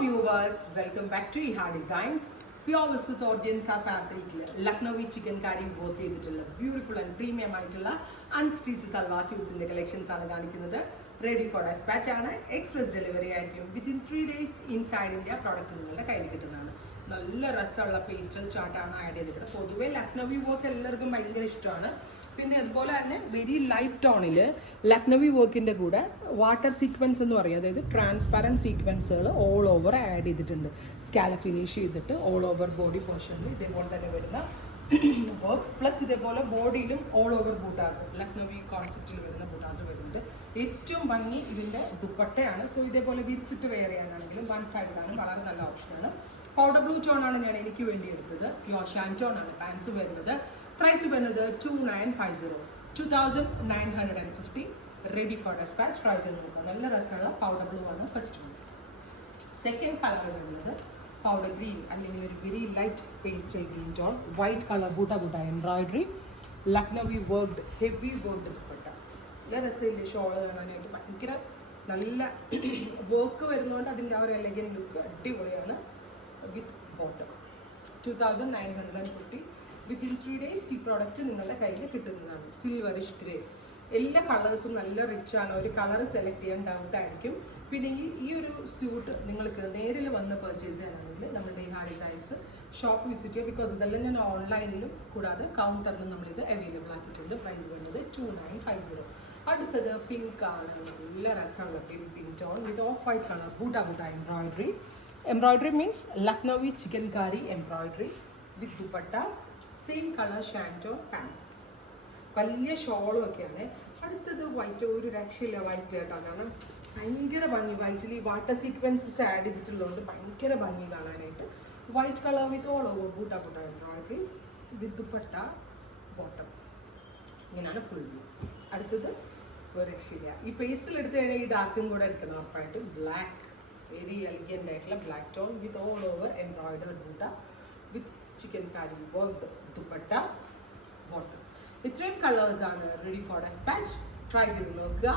viewers, welcome back to Iha Designs. Pure viscose organza fabric Lucknowi chicken curry work ചെയ്തിട്ടുള്ള beautiful and premium ആയിട്ടുള്ള unstitched salwar suits ന്റെ collections ആണ് കാണിക്കുന്നത്. Ready for dispatch ആണ്. Express delivery ആയിരിക്കും. Within 3 days inside India product നിങ്ങളുടെ കയ്യിൽ കിട്ടുന്നതാണ്. നല്ല രസമുള്ള പേസ്റ്റൽ ചാർട്ട് ആണ് ആഡ് ചെയ്തിട്ടുള്ളത്. പൊതുവെ ലക്നവി വർക്ക് എല്ലാവർക്കും ഭയങ്കര ഇഷ്ടമാണ്. പിന്നെ അതുപോലെ തന്നെ വെരി ലൈറ്റ് ടോണിൽ ലക്നവി വർക്കിൻ്റെ കൂടെ വാട്ടർ സീക്വൻസ് എന്ന് പറയും, അതായത് ട്രാൻസ്പെറൻറ്റ് സീക്വൻസുകൾ ഓൾ ഓവർ ആഡ് ചെയ്തിട്ടുണ്ട്. സ്കാല ഫിനിഷ് ചെയ്തിട്ട് ഓൾ ഓവർ ബോഡി പോർഷനിൽ ഇതേപോലെ തന്നെ വരുന്ന വർക്ക്, പ്ലസ് ഇതേപോലെ ബോഡിയിലും ഓൾ ഓവർ ബൂട്ടാസ് ലക്നവി കോൺസെപ്റ്റിൽ വരുന്ന ബൂട്ടാസ് വരുന്നുണ്ട്. ഏറ്റവും ഭംഗി ഇതിൻ്റെ ദുപ്പട്ടയാണ്. സോ ഇതേപോലെ വിരിച്ചിട്ട് വെയർ ചെയ്യാനാണെങ്കിലും വൺ സൈഡിലാണ് വളരെ നല്ല ഓപ്ഷനാണ്. പൗഡർ ബ്ലൂ ടോൺ ആണ് ഞാൻ എനിക്ക് വേണ്ടി എടുത്തത്. പ്യോർ ഷാൻ ടോൺ ആണ് പാൻസ് വരുന്നത്. പ്രൈസ് വരുന്നത് 2950 റെഡി ഫോർ ഡെസ്പാച്ച്. ട്രൈ ചെയ്ത് നോക്കാം. നല്ല രസമുള്ള പൗഡർ ബ്ലൂ ആണ് ഫസ്റ്റ് വൺ. സെക്കൻഡ് കളർ വരുന്നത് പൗഡർ ഗ്രീൻ അല്ലെങ്കിൽ ഒരു very light pastel green tone. White colour buta embroidery Lucknowi worked heavy worked dupatta. നല്ല രസമില്ലേ ഷോൾ കാണാനായിട്ട്. ഭയങ്കര നല്ല വർക്ക് വരുന്നതുകൊണ്ട് അതിൻ്റെ ആ ഒരു എലഗൻ ലുക്ക് അടിപൊളിയാണ്. വിത്ത് ബോട്ടം 2950. വിത്തിൻ 3 days ഈ പ്രോഡക്റ്റ് നിങ്ങളുടെ കയ്യിൽ കിട്ടുന്നതാണ്. സിൽവറിഷ് ഗ്രേ എല്ലാ കളേഴ്സും നല്ല റിച്ച് ആണ്. ഒരു കളർ സെലക്ട് ചെയ്യാൻ ഡൗട്ടായിരിക്കും. പിന്നെ ഈ ഒരു സ്യൂട്ട് നിങ്ങൾക്ക് നേരിൽ വന്ന് പർച്ചേസ് ചെയ്യാനാണെങ്കിൽ നമ്മുടെ ഇഹാ ഡിസൈൻസ് ഷോപ്പ് വിസിറ്റ് ചെയ്യുക. ബിക്കോസ് ഇതെല്ലാം ഞാൻ ഓൺലൈനിലും കൂടാതെ കൗണ്ടറിലും നമ്മളിത് അവൈലബിൾ ആക്കിയിട്ടുണ്ട്. പ്രൈസ് വരുന്നത് 2950. അടുത്തത് പിങ്ക് ആണ്. നല്ല രസമുള്ള pink tone with off white colour buta embroidery. Embroidery means Lucknowi chikankari embroidery with dupatta. Same colour shantoon pants. വലിയ ഷോളും ഒക്കെയാണ്. അടുത്തത് വൈറ്റ്, ഒരു രക്ഷയില്ല വൈറ്റ് കേട്ടോ. കാരണം ഭയങ്കര ഭംഗി. വൈറ്റിൽ ഈ വാട്ടർ സീക്വൻസസ് ആഡ് ചെയ്തിട്ടുള്ളതുകൊണ്ട് ഭയങ്കര ഭംഗി കാണാനായിട്ട്. White colour with all over buta embroidery with dupatta bottom. ഇങ്ങനെയാണ് ഫുൾ വ്യൂ. അടുത്തത് ഒരു രക്ഷയില്ല. ഈ പേസ്റ്റിൽ എടുത്ത് കഴിഞ്ഞാൽ ഈ ഡാർക്കും കൂടെ എടുക്കണം ഉറപ്പായിട്ട്. ബ്ലാക്ക് വെരി എലിഗൻ്റ് ആയിട്ടുള്ള black tone with all over embroidered buta with chikankari worked dupatta bottom. ഇത്രയും കളേഴ്സാണ് റെഡി ഫോർ ഡെസ്പാച്ച്. ട്രൈ ചെയ്ത് നോക്കുക.